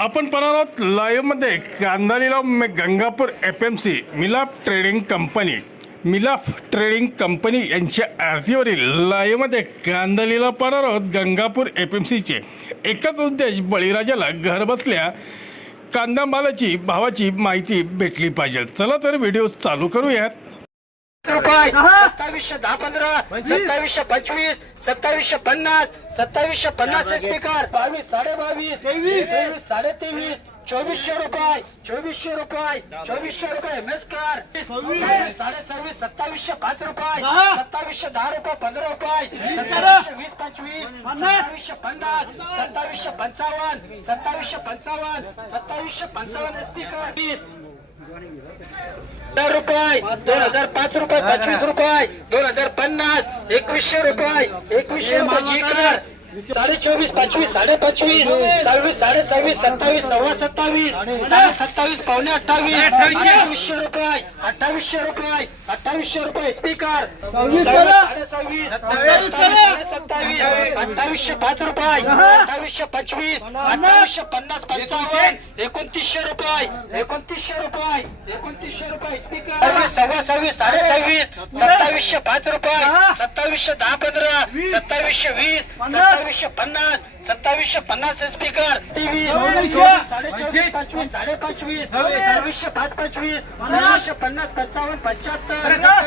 आपण पाहणार आहोत लाईव्हमध्ये कांदा लिलाव Gangapur F M C Milap trading company. Milap trading company यांच्या आरतीवरील लाईव्हमध्ये कांदा लिलाव पाहणार आहोत गंगापूर एफ एम सीचे एकच उद्देश बळीराजाला घरबसल्या कांदा मालाची भावाची माहिती भेटली पाहिजे. चला तर व्हिडिओ चालू करूयात. रुपये. सत्तावीसशे दहा पंधरा सत्तावीसशे पंचवीस सत्तावीसशे पन्नास सत्तावीसशे पन्नास स्पीकर बावीस साडे बावीस तेवीस. तेवीस साडे तेवीस चोवीसशे रुपये चोवीसशे रुपये चोवीसशे रुपये मेस्कर सव्वीस. साडे सव्वीस सत्तावीसशे पाच रुपये सत्तावीसशे दहा रुपये पंधरा रुपये सत्तावीसशे वीस पंचवीस सत्तावीसशे पन्नास सत्तावीसशे पंचावन्न सत्तावीसशे पंचावन्न सत्तावीसशे पंचावन्न स्पीकर वीस. हजार रुपये दोन हजार पाच रुपये पंचवीस रुपये दोन हजार पन्नास एकवीसशे रुपये एकवीसशे रुपये जी कर साडे चोवीस पंचवीस साडे पंचवीस सव्वीस साडे सव्वीस सत्तावीस सव्वा सत्तावीस साडे सत्तावीस पावणे अठ्ठावीस. अठ्ठावीसशे रुपये अठ्ठावीसशे रुपये अठ्ठावीसशे रुपये स्पीकर साडे सव्वीस सत्तावीस साडे सत्तावीस अठ्ठावीसशे पाच रुपये अठ्ठावीसशे पंचवीस अठ्ठावीसशे पन्नास पंचावन्न एकोणतीसशे रुपये एकोणतीसशे रुपये एकोणतीसशे रुपये स्पीकर सव्वा सव्वीस साडे सव्वीस सत्तावीसशे पाच रुपये सत्तावीसशे दहा पंधरा. सत्तावीसशे वीस सत्तावीसशे पन्नास सत्तावीसशे पन्नास स्पीकर टीव्ही साडे चोवीस पंचवीस. साडे पंचवीस सव्वीसशे पाच पंचवीस. पन्नास पंचावन्न पंच्याहत्तर.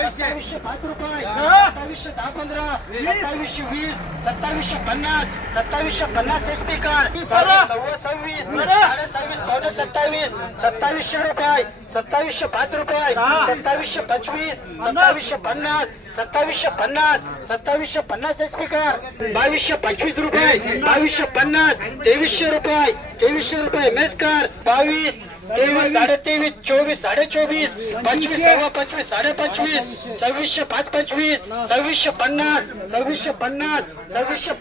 सत्तावीसशे पाच रुपये सत्तावीसशे दहा पंधरा सत्तावीसशे वीस सत्तावीसशे पन्नास सत्तावीसशे पन्नास स्पीकर सव्वा सव्वीस साडे सव्वीस पावणे सत्तावीस सत्तावीसशे रुपये सत्तावीसशे पाच रुपये सत्तावीसशे पंचवीस सत्तावीसशे पन्नास सत्तावीसशे पन्नास सत्तावीसशे पन्नास स्पीकर बावीसशे पंचवीस रुपये बावीसशे पन्नास तेवीसशे रुपये तेवीसशे रुपये मेस्कर बावीस तेवीस साडे तेवीस चोवीस साडे चोवीस पंचवीस सव्वा पंचवीस साडे पंचवीस सव्वीसशे पाच पंचवीस सव्वीसशे पन्नास सव्वीसशे पन्नास सव्वीसशे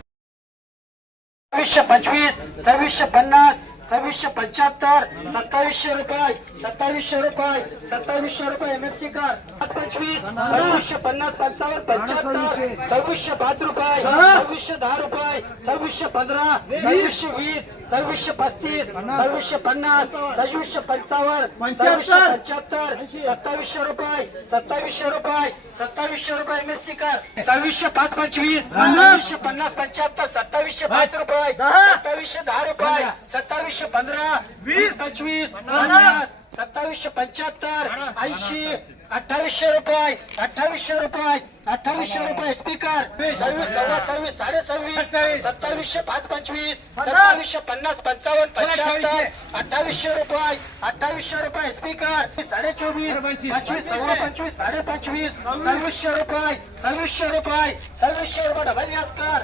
सव्वीसशे पंचवीस सव्वीसशे पन्नास सव्वीसशे पंच्याहत्तर सत्तावीसशे रुपये सत्तावीसशे रुपये सत्तावीसशे रुपये एमएफसी कर. पाच पंचवीस पंचवीसशे पन्नास पंचावन्न पंच्याहत्तर सव्वीसशे पाच रुपये सव्वीसशे दहा रुपये सव्वीसशे पंधरा सव्वीसशे वीस सव्वीसशे पस्तीस सव्वीसशे पन्नास सव्वीसशे पंचावन्न सव्वीसशे पंच्याहत्तर. सत्तावीसशे रुपये सत्तावीसशे रुपये सत्तावीसशे रुपये एमएफसी कर. सव्वीसशे पाच पंचवीस सव्वीसशे पन्नास पंच्याहत्तर सत्तावीसशे पाच रुपये सत्तावीसशे दहा रुपये सत्तावीसशे पंधरा वीस पंचवीस पन्नास सत्तावीसशे पंच्याहत्तर ऐंशी अठ्ठावीसशे रुपये अठ्ठावीसशे रुपये अठ्ठावीसशे रुपये स्पीकर सव्वीस सव्वा सव्वीस साडे सव्वीस सत्तावीसशे पाच पंचवीस सत्तावीसशे पन्नास पंचावन्न पंच्याहत्तर अठ्ठावीसशे रुपये अठ्ठावीसशे रुपये स्पीकर साडे चोवीस पंचवीस. सव्वा पंचवीस. साडे पंचवीस सव्वीसशे रुपये सव्वीसशे रुपये सव्वीसशे रुपये डबल यास्कर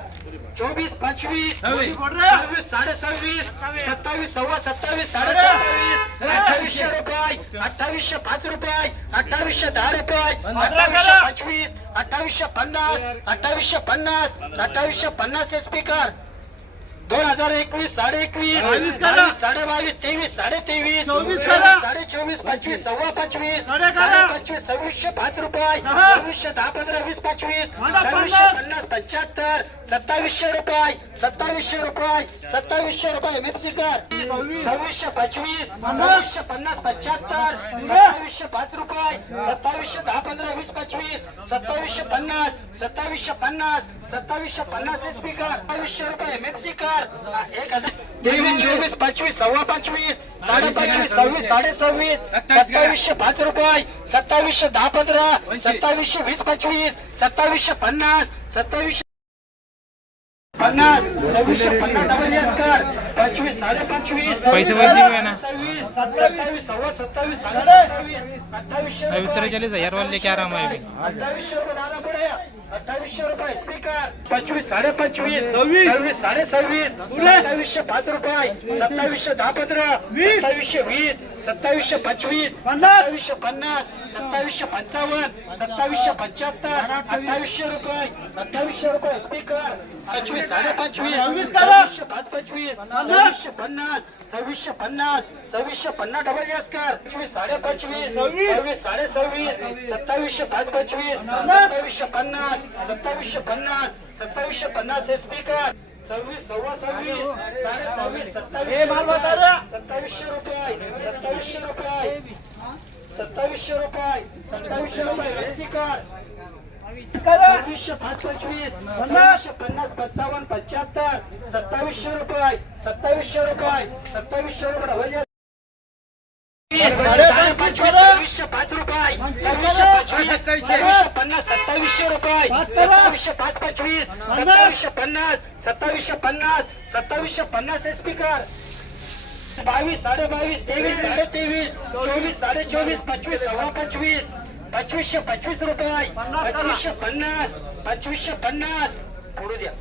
चोवीस पंचवीस सव्वीस. साडे सव्वीस सत्तावीस. सव्वा सत्तावीस साडे सत्तावीस अठ्ठावीसशे रुपये अठ्ठावीसशे पाच रुपये अठ्ठावीसशे दहा रुपये अठ्ठावीसशे पंचवीस अठ्ठावीसशे पन्नास अठ्ठावीसशे पन्नास अठ्ठावीसशे पन्नास स्पीकर दोन हजार एकवीस साडे एकवीस साडे बावीस तेवीस साडे तेवीस साडे चोवीस पंचवीस सव्वा पंचवीस साडे पंचवीस सव्वीसशे पाच रुपये सव्वीसशे दहा पंधरा वीस पंचवीस सव्वीसशे पन्नास. पंच्याहत्तर सत्तावीसशे रुपये सत्तावीसशे रुपये सत्तावीसशे रुपये एमएफसी कर. सव्वीसशे पंचवीस सव्वीसशे पन्नास पंच्याहत्तर सत्तावीसशे पाच रुपये सत्तावीसशे दहा पंधरा वीस पंचवीस सत्तावीसशे पन्नास सत्तावीसशे पन्नास सत्तावीसशे पन्नास स्पीकर सत्तावीसशे रुपये एमएफसी कर. हजार तेवीस चोवीस पंचवीस सव्वा पंचवीस साडे पंचवीस सव्वीस साडे सव्वीस सत्तावीसशे पाच रुपये. सत्तावीसशे दहा पंधरा सत्तावीसशे वीस पंचवीस सत्तावीसशे पन्नास सत्तावीसशे पन्नास सव्वीसशे पन्नास डबल एस कर. पंचवीस साडे पंचवीस पैसे वैसे हुए ना? सव्वीस सत्तावीस सव्वा सत्तावीस साडे सत्तावीस अठ्ठावीसशे अभी रुपये. तेरे चले हजार वाले लेके आ रहा हूँ मैं अभी अठ्ठावीसशे रुपये दादा पुढे अठ्ठावीसशे रुपये स्पीकर पंचवीस साडे पंचवीस सव्वीस साडे सव्वीस सत्तावीसशे पाच रुपये. सत्तावीसशे दहा पंधरा सत्तावीसशे वीस. सत्तावीसशे पंचवीस. सत्तावीसशे पन्नास. सत्तावीसशे पंचावन्न. सत्तावीसशे पंच्याहत्तर. अठ्ठावीसशे रुपये. अठ्ठावीसशे रुपये स्पीकर पंचवीस साडे पंचवीस सव्वीसशे पाच पंचवीस. सव्वीसशे पन्नास. सव्वीसशे पन्नास. सव्वीसशे पन्नास डबल एस कर पंचवीस साडे पंचवीस सव्वीस साडे सव्वीस सत्तावीसशे पाच पंचवीस. सत्तावीसशे पन्नास. सत्तावीसशे पन्नास. सत्तावीसशे पन्नास हे स्पीकर सव्वीस सव्वा सव्वीस. साडे सव्वीस सत्तावीस सत्तावीसशे रुपये. सत्तावीसशे रुपये. सत्तावीसशे रुपये. सत्तावीसशे रुपये. व्हॅलिसी कार्ड सव्वीसशे पाच पंचवीस सव्वीसशे पन्नास पंचावन्न पंच्याहत्तर सत्तावीसशे रुपये सत्तावीसशे रुपये सत्तावीसशे रुपये डबल या. साडेपाचशे, सव्वीसशे पाच रुपये सव्वीसशे पंचवीस सव्वीसशे पन्नास सत्तावीसशे रुपये सत्तावीसशे पाच पंचवीस सत्तावीसशे पन्नास सत्तावीसशे पन्नास सत्तावीसशे पन्नास एस स्पीकर बावीस साडे बावीस तेवीस साडे तेवीस चोवीस साडे चोवीस पंचवीस सव्वा पंचवीस. पंचवीसशे पंचवीस रुपये. पंचवीसशे पन्नास. पंचवीसशे पन्नास. पुढू द्या.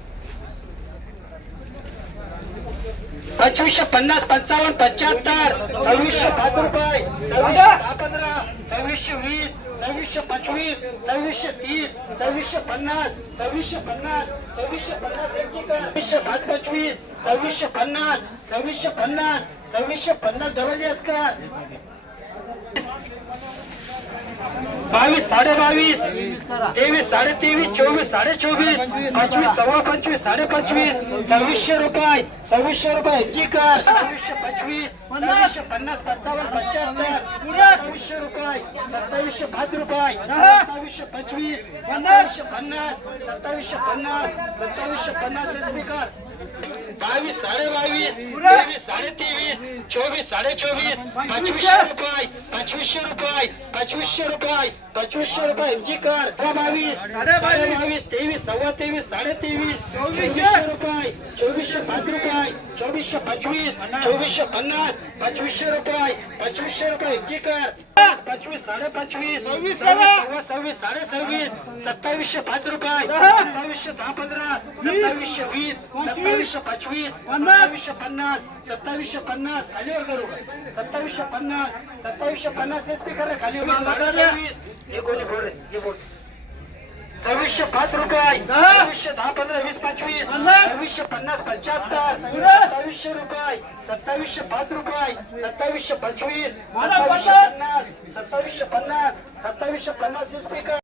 पंचवीसशे पन्नास पंचावन्न पंच्याहत्तर. सव्वीसशे पाच रुपये. सव्वीसशे दहा पंधरा. सव्वीसशे वीस. सव्वीसशे पंचवीस. सव्वीसशे तीस. सव्वीसशे पन्नास. सव्वीसशे पन्नास. सव्वीसशे पन्नास यांची. सव्वीसशे पाच पंचवीस. सव्वीसशे पन्नास. सव्वीसशे पन्नास. सव्वीसशे पन्नास डबल एस कर बावीस साडे बावीस तेवीस साडे तेवीस चोवीस साडे चोवीस पंचवीस सव्वा पंचवीस साडे पंचवीस सव्वीसशे रुपये सव्वीसशे रुपये यांची कर सव्वीसशे पंचवीस सव्वीसशे पन्नास पंचावन्न पंच्याहत्तर सव्वीसशे रुपये सत्तावीसशे पाच रुपये सत्तावीसशे पंचवीस सत्तावीसशे पन्नास सत्तावीसशे पन्नास सत्तावीसशे पन्नास स्पीकर कर बावीस साडे बावीस तेवीस साडे तेवीस चोवीस साडे चोवीस पंचवीसशे रुपये पंचवीसशे रुपये पंचवीसशे रुपये पंचवीसशे रुपये यांची कर. बावीस साडे बावीस तेवीस सव्वा तेवीस साडे तेवीस चोवीसशे रुपये चोवीसशे पाच रुपये चोवीसशे पंचवीस चोवीसशे पन्नास पंचवीसशे रुपये पंचवीसशे रुपये यांची कर. पंचवीस साडे पंचवीस सव्वीस सव्वा सव्वीस साडे सव्वीस सत्तावीसशे पाच रुपये सत्तावीसशे दहा पंधरा सत्तावीसशे वीस सत्तावीसशे पंचवीस सत्तावीसशे पन्नास सत्तावीसशे पन्नास खालीवर करू. सत्तावीसशे पन्नास सत्तावीसशे पन्नास हे स्पीकर खाली साडे सव्वीस. हे कोणी बोल रे हे बोल. सव्वीसशे पाच रुपये. सव्वीसशे दहा पंधरा वीस पंचवीस. सव्वीसशे पन्नास पंच्याहत्तर. सत्तावीसशे रुपये. सत्तावीसशे पाच रुपये. सत्तावीसशे पंचवीस. सत्तावीसशे पन्नास. सत्तावीसशे पन्नास. सत्तावीसशे पन्नास स्पीकर